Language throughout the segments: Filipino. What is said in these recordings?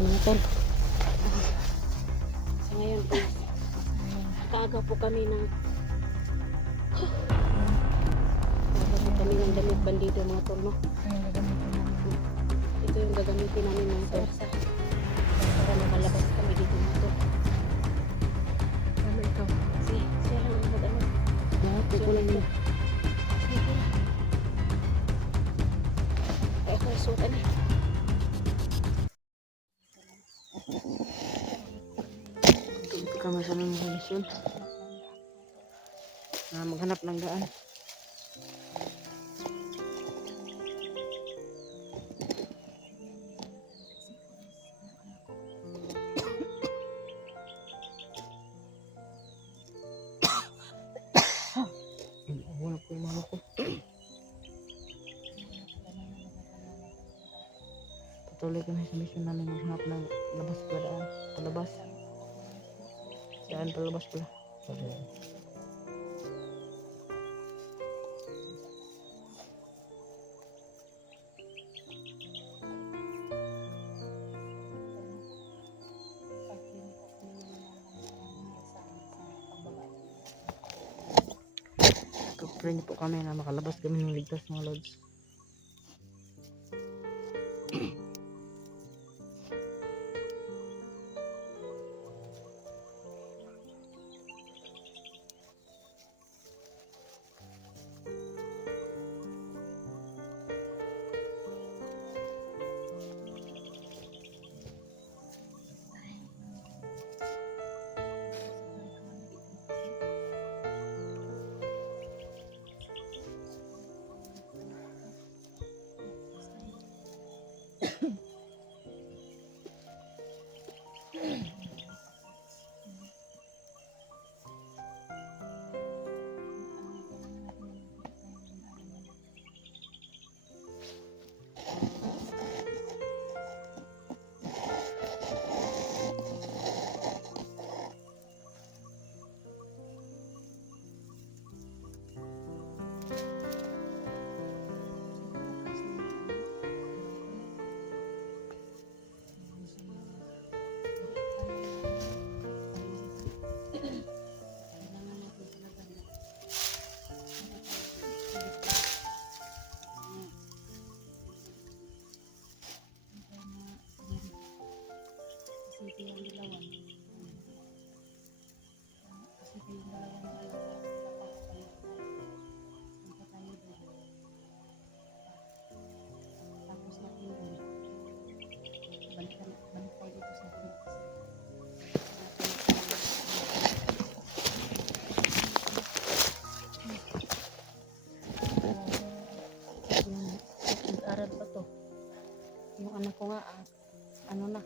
mga tol. So ngayon po, kaaga po kami ng damit bandido mga tol, no? Ito yung gagamitin namin mga tol para makalabas kami dito mga tol. Ano ito? Siya lang ang mag-ano. Kukulan mo. Sige na. Ay ako suotan eh. Dito kami sa mga solusyon. Maghanap ng daan. Wala ko yung mama ko. Patuloy kami sa mission namin maghanap ng labas pala daan. Palabas. Daan palabas pala. Pray niyo po kami na makalabas kami ng ligtas mga lods. Nag-aral pa to. Yung anak ko nga, ano na.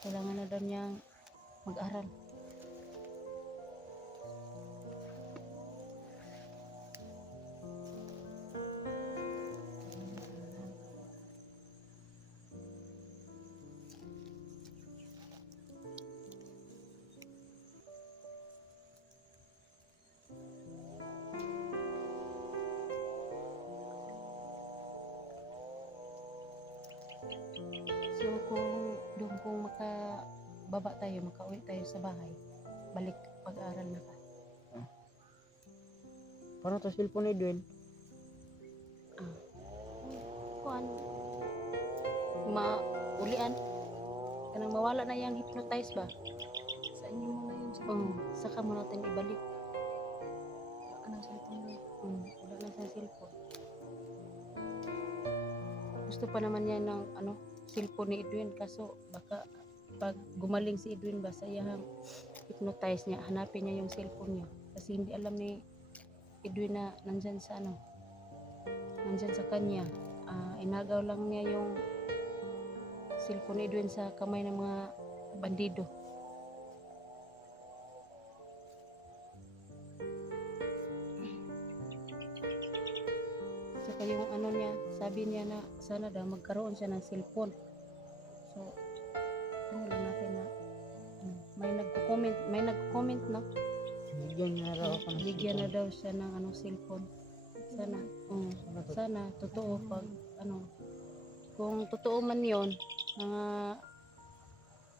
Kailangan na daw niyang mag-aral. So kung makababa tayo, makauwi tayo sa bahay, balik pag-aaral na ka. Para to cellphone ni Edwin. Kuan maulian kanang mawala na yang hypnotize ba? Sa inyo mo na yun. Saka mo natin ibalik. Ano sa ito? Wala na sa cellphone. Gusto pa naman niya ng cellphone ni Edwin, kaso baka pag gumaling si Edwin ba sa iyang hypnotize niya, hanapin niya yung cellphone niya. Kasi hindi alam ni Edwin na nandyan sa kanya. Inagaw lang niya yung cellphone ni Edwin sa kamay ng mga bandido. Saka yung niya, sabi niya na sana daw magkaroon siya ng cellphone. So, lang natin na may nagko-comment na. Bigyan niya na raw ako ng Bigyan na daw siya ng cellphone. Sana. Sana sana totoo pag ano, kung totoo man yon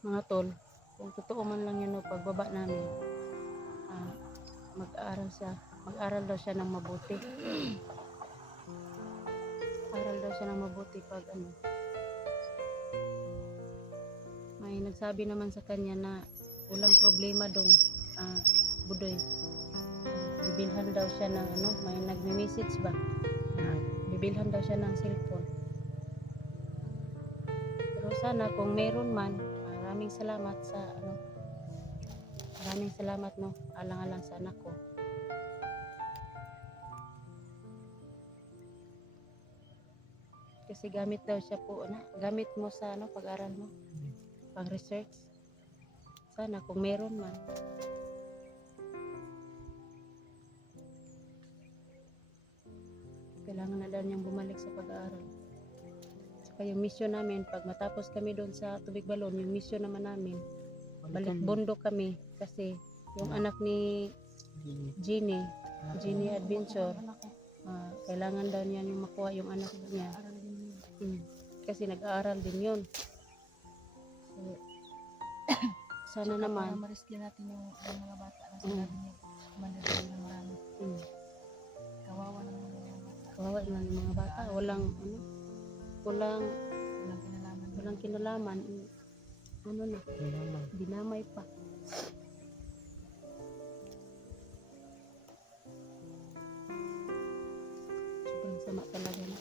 mga tol, kung totoo man lang yun no, pagbaba namin, mag-aral daw siya ng mabuti. Aral daw siya ng mabuti pag ano. May nagsabi naman sa kanya na walang problema dong Budoy. Bibilhan daw siya ng ano, may nagme-message ba? Bibilhan daw siya ng cellphone. Pero sana kung meron man, maraming salamat sa ano. Maraming salamat no, alang-alang sa anak ko. Kasi gamit daw siya po, gamit mo sa ano, pag-aral mo, pang-research. Sana kung meron man. Kailangan na daw niyang bumalik sa pag-aaral. Saka yung mission namin, pag matapos kami doon sa Tubig Balon, yung mission naman namin, balik bundok kami. Kasi yung anak ni Jeannie Adventure, kailangan daw niya yung makuha yung anak niya. Kasi nag-aaral din yun. So, sana naman ma-rescue natin yung mga bata na sinabi niya. Mandarin ng marami. Kawawa naman yung mga bata. Kawawa naman yung mga bata. Walang kinalaman. Ano na? Dinamay pa. Sobrang sama talaga na.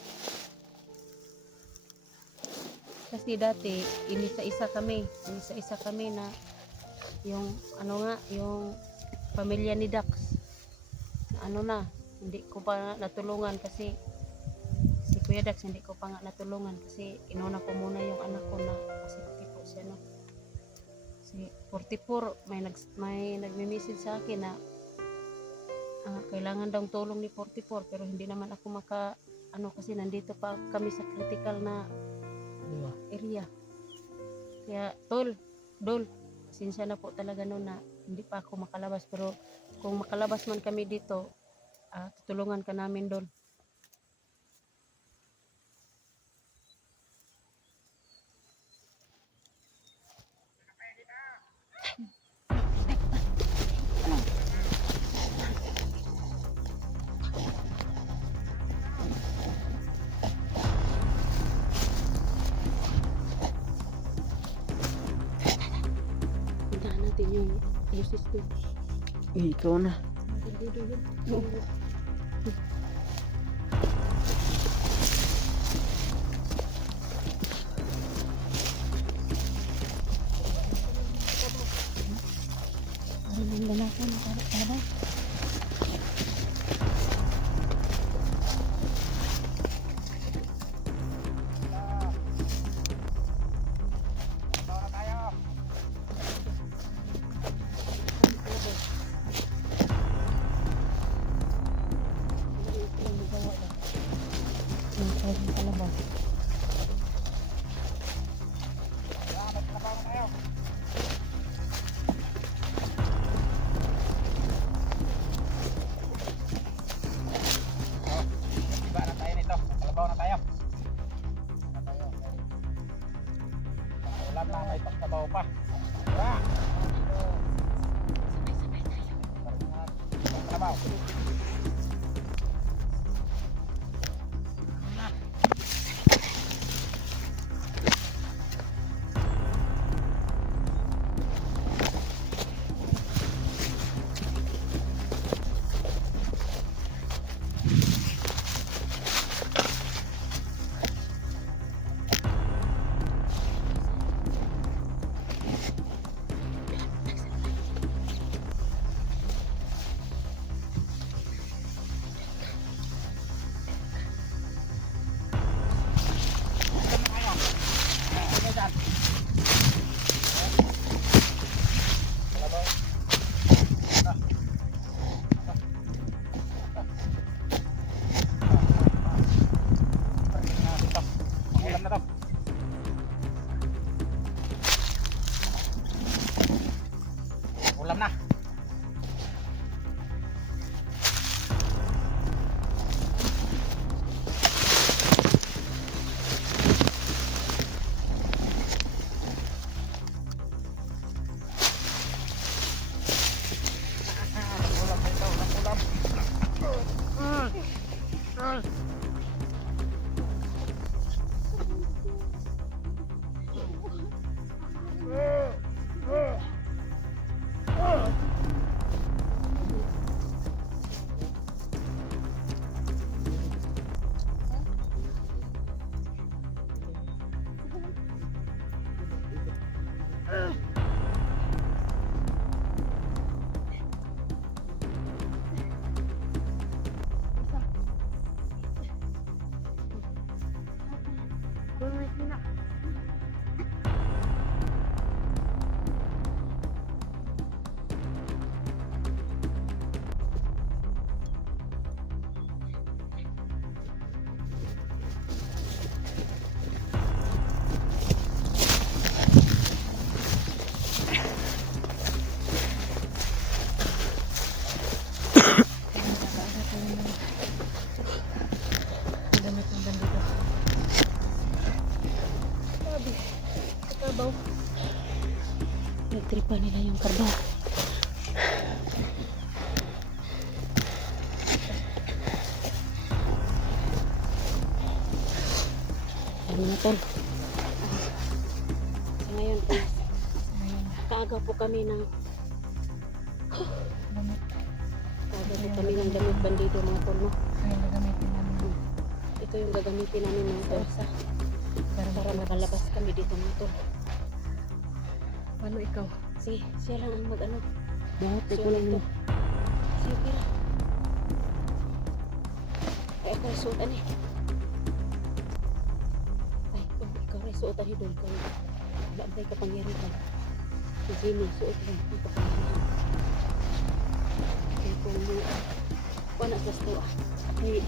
Kasi dati, inisa-isa kami na yung ano nga, yung pamilya ni Dax. Ano na, hindi ko pa natulungan kasi si Kuya Dax hindi ko pa nga natulungan kasi inuna ko muna yung anak ko na kasi tipo siya no. Si 44 may nagme-message sa akin na kailangan daw tulong ni 44 pero hindi naman ako kasi nandito pa kami sa critical na area. Kaya Dol, pasensya na po talaga no na hindi pa ako makalabas pero kung makalabas man kami dito, tutulungan ka namin Dol. Puntahan natin yung uses ko. Ikaw na. Ulam na may pagsabaw pa. Tara! Pagsabaw. Damit ng bandido. Sabi, kabaw. Nagtripa nila yung karbaw. Ano na tol? So ngayon guys, Ngayon, kaaga po kami ng damit. damit bandido mga tol, no? Ngayon, gagamitin namin. Ito yung gagamitin namin mga tol para makalabas kami dito mga tol. Paano ikaw? Sige, siya lang ang mag-ano. Bakit So, ito lang ito. yun? Sige, pira. Ay, ako rasuotan eh. Ay, kung ikaw rasuotan ni Dol, kung bantay kapangyarihan. Si Jimmy, suot lang ang kapangyarihan. Ay, kung wala sa stoa. Ay,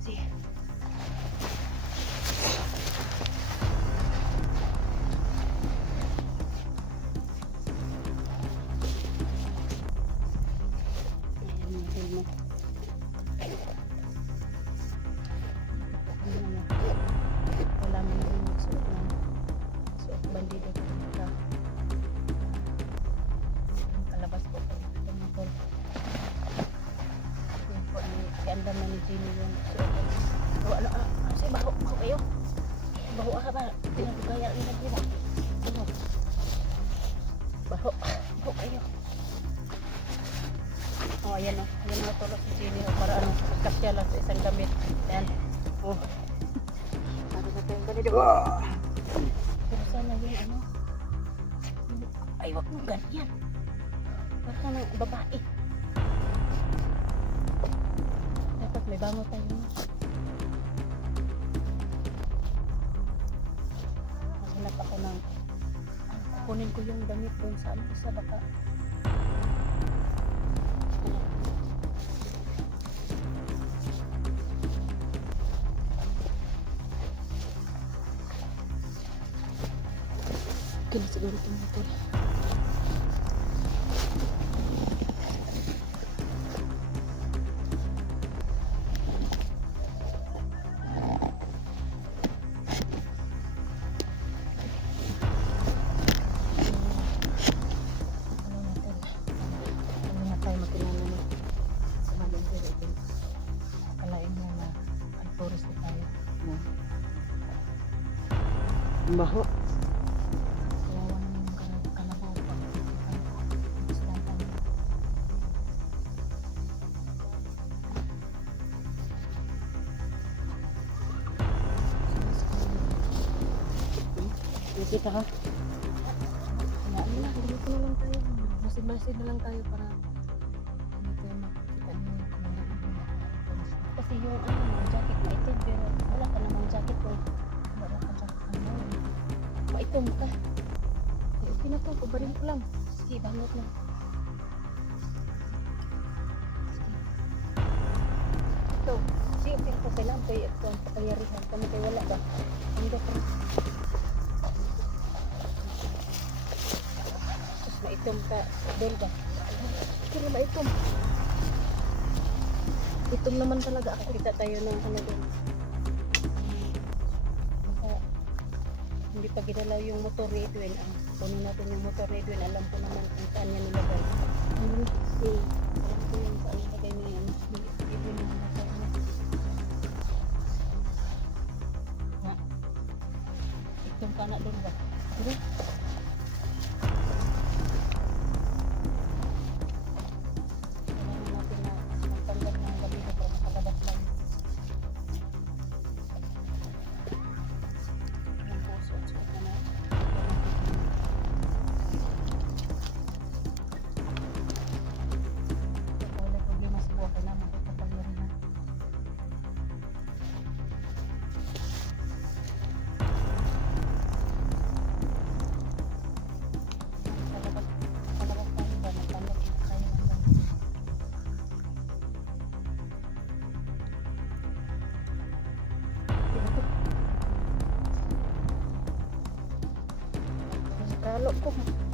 sige. Ayan mga tol, no? Wala man na rin magsuot ng suot bandido pa rin ka. Kalabas po po ito mga tol. Yan po, iandam na ni Jimmy yung suot. So, ano, sige, baho kayo. Baho ba? Pinagugaya rin natin ba? Ano? Baho kayo. Oh, ayan o. Ayan o, tulog si Jimmy o. Para ano, kasya lang sa isang damit. Ayan. Oh. Para sa tayong ganito. Pero sana yung ano. Ay, wag mo ganyan. Para ka ng babae. Dapat may bango tayo. Maghanap ako ng kukunin ko yung damit doon sa ano isa baka okay na siguro itong motor. Ano na tayo makilala mo sa maling dito. Akalain mo na ang tourist na tayo. Ang baho. Kawawa naman yung kalabaw pa. Islatan. Nakita ka? Ano na, dito na lang tayo. Masid-masid na lang tayo para hindi tayo makikita niyo yung kumanda. Kasi yung ano mo, jacket maitim pero wala ka namang jacket ko. Wala ka dyan. Ano? Maitim ka. Eh, okay na to. Kubarin ko lang. Sige, bangot na. Ito, sige, pero ko kailangan kayo ito ang kapangyarihan. Kami kayo wala ba? Ang ka. Tapos maitim ka, Del ba? Pero maitom. Itom naman talaga ako. Kita tayo ng ano doon. Baka hindi pa ginalaw yung motor ni Edwin. Kunin natin yung motor ni Edwin. Alam ko naman kung saan niya nilagay. Ano? Alam ko yung saan Tulo ko.